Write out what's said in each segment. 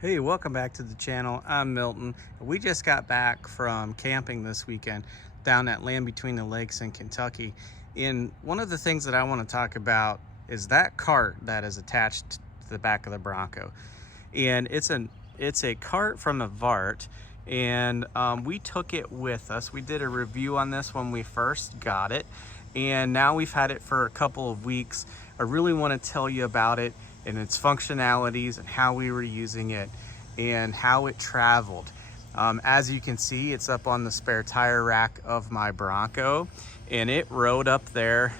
Hey, welcome back to the channel. I'm Milton. We just got back from camping this weekend down at Land Between the Lakes in Kentucky. And one of the things that I want to talk about is that cart that is attached to the back of the Bronco. And it's a cart from a Vart, and we took it with us. We did a review on this when we first got it, and now we've had it for a couple of weeks. I really want to tell you about it and its functionalities and how we were using it and how it traveled. As you can see, it's up on the spare tire rack of my Bronco, and it rode up there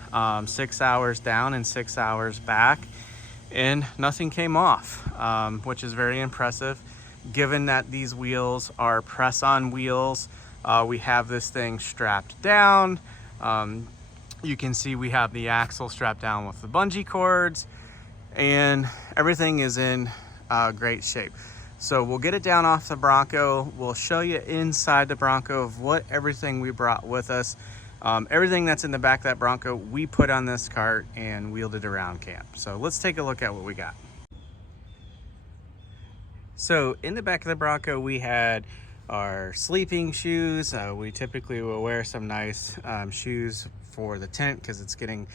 6 hours down and 6 hours back, and nothing came off, which is very impressive given that these wheels are press-on wheels. We have this thing strapped down. You can see we have the axle strapped down with the bungee cords, and everything is in great shape. So we'll get it down off the Bronco. We'll show you inside the Bronco of what everything we brought with us. Everything that's in the back of that Bronco, we put on this cart and wheeled it around camp. So let's take a look at what we got. So in the back of the Bronco, we had our sleeping shoes. We typically will wear some nice shoes for the tent because it's getting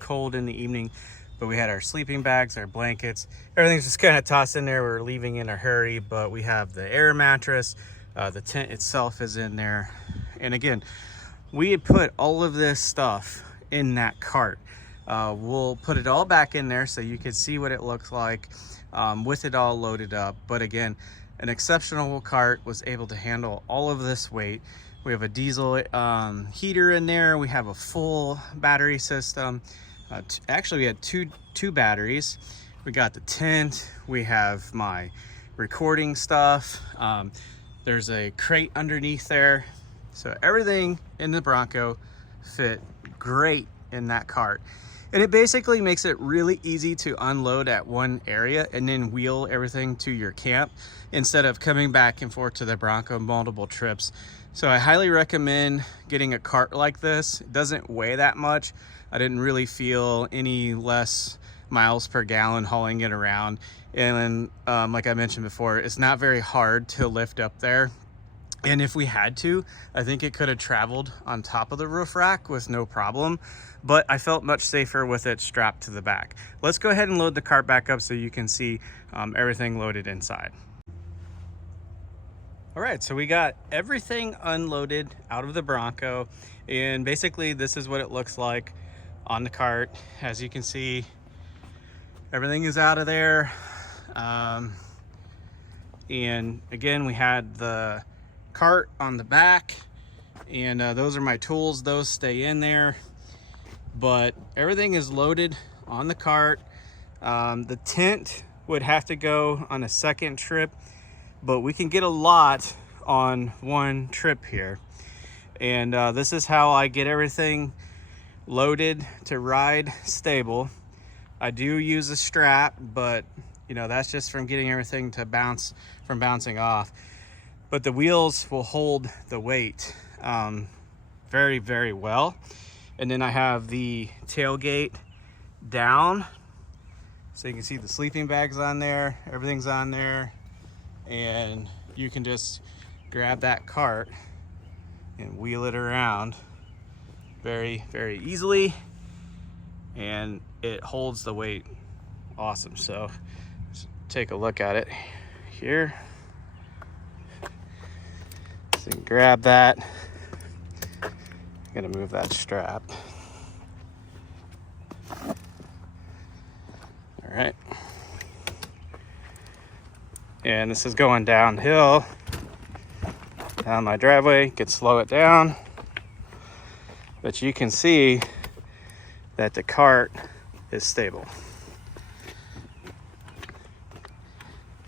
cold in the evening. But we had our sleeping bags, our blankets, everything's just kind of tossed in there. We're leaving in a hurry, but we have the air mattress. The tent itself is in there. And again, we had put all of this stuff in that cart. We'll put it all back in there so you can see what it looks like with it all loaded up. But again, an exceptional cart, was able to handle all of this weight. We have a diesel heater in there. We have a full battery system. Actually, we had two batteries. We got the tent. We have my recording stuff. There's a crate underneath there. So everything in the Bronco fit great in that cart. And it basically makes it really easy to unload at one area and then wheel everything to your camp instead of coming back and forth to the Bronco multiple trips. So I highly recommend getting a cart like this. It doesn't weigh that much. I didn't really feel any less miles per gallon hauling it around. And like I mentioned before, it's not very hard to lift up there. And if we had to, I think it could have traveled on top of the roof rack with no problem, but I felt much safer with it strapped to the back. Let's go ahead and load the cart back up so you can see everything loaded inside. All right, so we got everything unloaded out of the Bronco, and basically this is what it looks like on the cart. As you can see, everything is out of there. And again, we had the cart on the back, and those are my tools. Those stay in there, but everything is loaded on the cart. The tent would have to go on a second trip, but we can get a lot on one trip here. And this is how I get everything loaded to ride stable. I do use a strap, but you know, that's just from getting everything to bounce from bouncing off. But the wheels will hold the weight very, very well. And then I have the tailgate down, so you can see the sleeping bags on there, everything's on there, and you can just grab that cart and wheel it around very, very easily, and it holds the weight awesome. So let's take a look at it here. So you can grab that. I'm gonna move that strap. All right. And this is going downhill down my driveway. Could slow it down, but you can see that the cart is stable.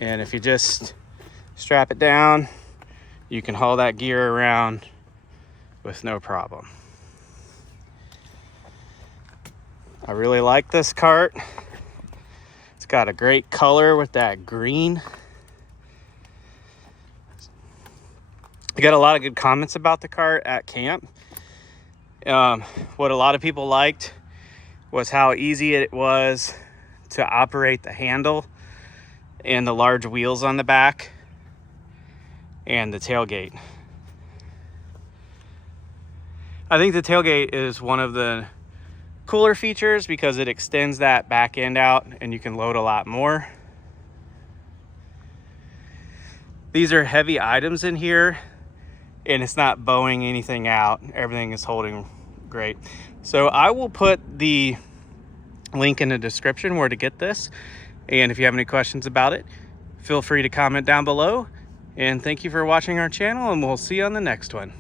And if you just strap it down, you can haul that gear around with no problem. I really like this cart. It's got a great color with that green. I got a lot of good comments about the cart at camp. What a lot of people liked was how easy it was to operate the handle. and the large wheels on the back and the tailgate. I think the tailgate is one of the cooler features because it extends that back end out and you can load a lot more. These are heavy items in here and it's not bowing anything out. Everything is holding great. So I will put the link in the description where to get this. And if you have any questions about it, feel free to comment down below. And thank you for watching our channel, and we'll see you on the next one.